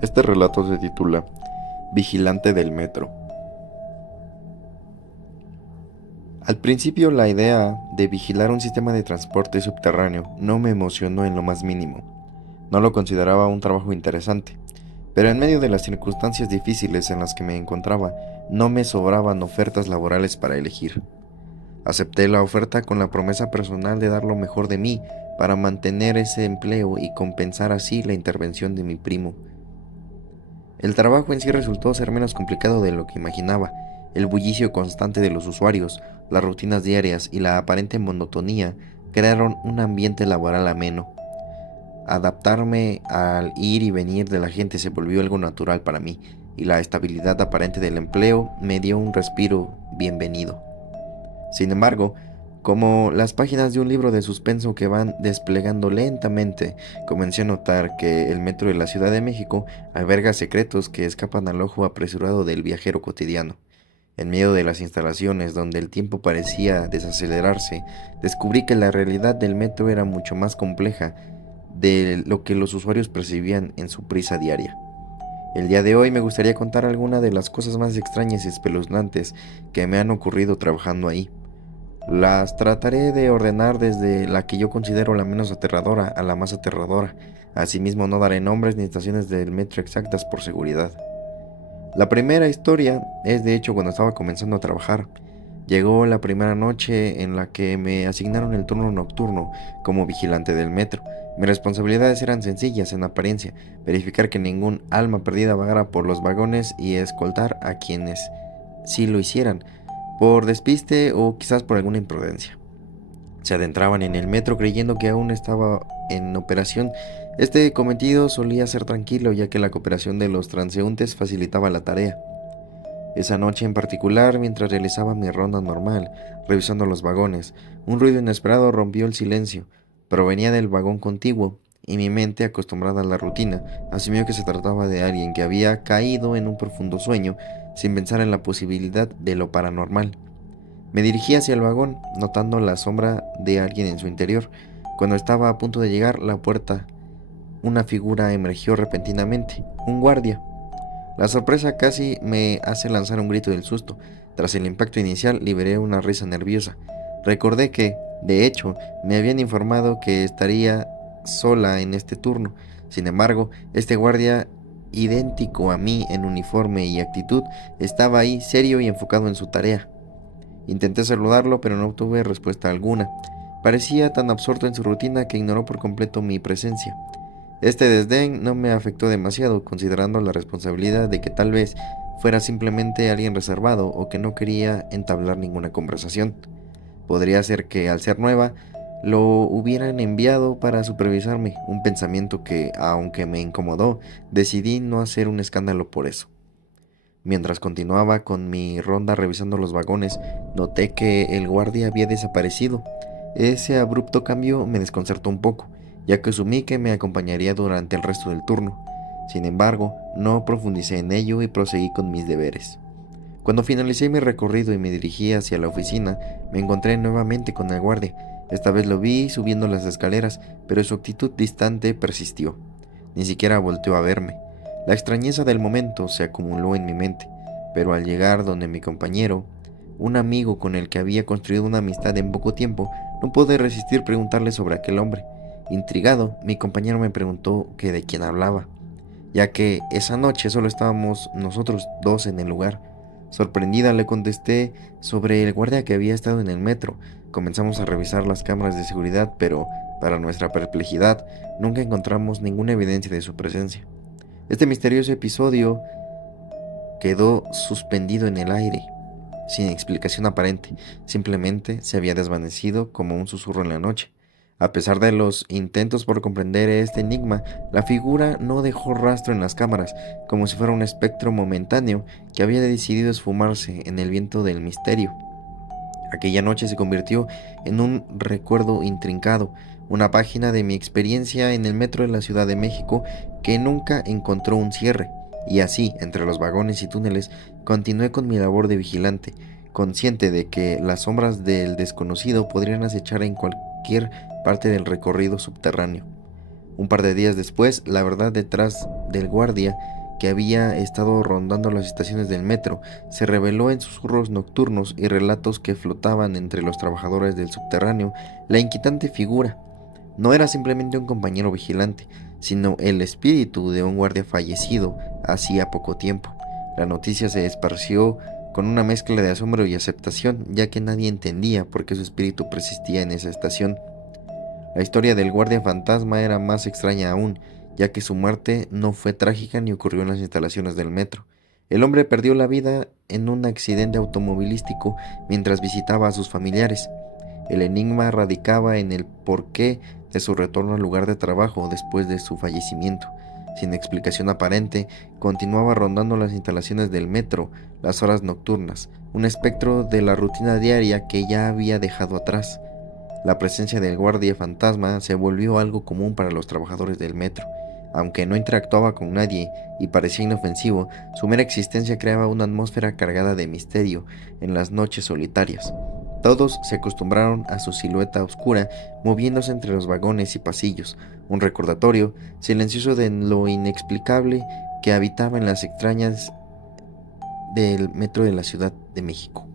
Este relato se titula Vigilante del metro. Al principio la idea de vigilar un sistema de transporte subterráneo no me emocionó en lo más mínimo. No lo consideraba un trabajo interesante, pero en medio de las circunstancias difíciles en las que me encontraba, no me sobraban ofertas laborales para elegir. Acepté la oferta con la promesa personal de dar lo mejor de mí para mantener ese empleo y compensar así la intervención de mi primo. El trabajo en sí resultó ser menos complicado de lo que imaginaba. El bullicio constante de los usuarios, las rutinas diarias y la aparente monotonía crearon un ambiente laboral ameno. Adaptarme al ir y venir de la gente se volvió algo natural para mí, y la estabilidad aparente del empleo me dio un respiro bienvenido. Sin embargo, como las páginas de un libro de suspenso que van desplegando lentamente, comencé a notar que el metro de la Ciudad de México alberga secretos que escapan al ojo apresurado del viajero cotidiano. En medio de las instalaciones donde el tiempo parecía desacelerarse, descubrí que la realidad del metro era mucho más compleja de lo que los usuarios percibían en su prisa diaria. El día de hoy me gustaría contar algunas de las cosas más extrañas y espeluznantes que me han ocurrido trabajando ahí. Las trataré de ordenar desde la que yo considero la menos aterradora a la más aterradora. Asimismo, no daré nombres ni estaciones del metro exactas por seguridad. La primera historia es de hecho cuando estaba comenzando a trabajar. Llegó la primera noche en la que me asignaron el turno nocturno como vigilante del metro. Mis responsabilidades eran sencillas en apariencia: verificar que ningún alma perdida vagara por los vagones y escoltar a quienes sí lo hicieran, por despiste o quizás por alguna imprudencia. Se adentraban en el metro creyendo que aún estaba en operación. Este cometido solía ser tranquilo, ya que la cooperación de los transeúntes facilitaba la tarea. Esa noche en particular, mientras realizaba mi ronda normal, revisando los vagones, un ruido inesperado rompió el silencio. Provenía del vagón contiguo, y mi mente, acostumbrada a la rutina, asumió que se trataba de alguien que había caído en un profundo sueño, sin pensar en la posibilidad de lo paranormal. Me dirigí hacia el vagón, notando la sombra de alguien en su interior. Cuando estaba a punto de llegar a la puerta, una figura emergió repentinamente, un guardia. La sorpresa casi me hace lanzar un grito del susto. Tras el impacto inicial, liberé una risa nerviosa. Recordé que, de hecho, me habían informado que estaría sola en este turno. Sin embargo, este guardia, idéntico a mí en uniforme y actitud, estaba ahí serio y enfocado en su tarea. Intenté saludarlo, pero no obtuve respuesta alguna. Parecía tan absorto en su rutina que ignoró por completo mi presencia. Este desdén no me afectó demasiado, considerando la responsabilidad de que tal vez fuera simplemente alguien reservado o que no quería entablar ninguna conversación. Podría ser que, al ser nueva, lo hubieran enviado para supervisarme, un pensamiento que, aunque me incomodó, decidí no hacer un escándalo por eso. Mientras continuaba con mi ronda revisando los vagones, noté que el guardia había desaparecido. Ese abrupto cambio me desconcertó un poco, ya que asumí que me acompañaría durante el resto del turno. Sin embargo, no profundicé en ello y proseguí con mis deberes. Cuando finalicé mi recorrido y me dirigí hacia la oficina, me encontré nuevamente con el guardia. Esta vez lo vi subiendo las escaleras, pero su actitud distante persistió. Ni siquiera volteó a verme. La extrañeza del momento se acumuló en mi mente, pero al llegar donde mi compañero, un amigo con el que había construido una amistad en poco tiempo, no pude resistir preguntarle sobre aquel hombre. Intrigado, mi compañero me preguntó que de quién hablaba, ya que esa noche solo estábamos nosotros dos en el lugar. Sorprendida le contesté sobre el guardia que había estado en el metro. Comenzamos a revisar las cámaras de seguridad, pero, para nuestra perplejidad, nunca encontramos ninguna evidencia de su presencia. Este misterioso episodio quedó suspendido en el aire, sin explicación aparente. Simplemente se había desvanecido como un susurro en la noche. A pesar de los intentos por comprender este enigma, la figura no dejó rastro en las cámaras, como si fuera un espectro momentáneo que había decidido esfumarse en el viento del misterio. Aquella noche se convirtió en un recuerdo intrincado, una página de mi experiencia en el metro de la Ciudad de México que nunca encontró un cierre. Y así, entre los vagones y túneles, continué con mi labor de vigilante, consciente de que las sombras del desconocido podrían acechar en cualquier parte del recorrido subterráneo. Un par de días después, la verdad detrás del guardia que había estado rondando las estaciones del metro se reveló en susurros nocturnos y relatos que flotaban entre los trabajadores del subterráneo. La inquietante figura no era simplemente un compañero vigilante, sino el espíritu de un guardia fallecido hacía poco tiempo. La noticia se esparció con una mezcla de asombro y aceptación, ya que nadie entendía por qué su espíritu persistía en esa estación. La historia del guardia fantasma era más extraña aún, ya que su muerte no fue trágica ni ocurrió en las instalaciones del metro. El hombre perdió la vida en un accidente automovilístico mientras visitaba a sus familiares. El enigma radicaba en el porqué de su retorno al lugar de trabajo después de su fallecimiento. Sin explicación aparente, continuaba rondando las instalaciones del metro, las horas nocturnas, un espectro de la rutina diaria que ya había dejado atrás. La presencia del guardia fantasma se volvió algo común para los trabajadores del metro. Aunque no interactuaba con nadie y parecía inofensivo, su mera existencia creaba una atmósfera cargada de misterio en las noches solitarias. Todos se acostumbraron a su silueta oscura moviéndose entre los vagones y pasillos, un recordatorio silencioso de lo inexplicable que habitaba en las extrañas del metro de la Ciudad de México.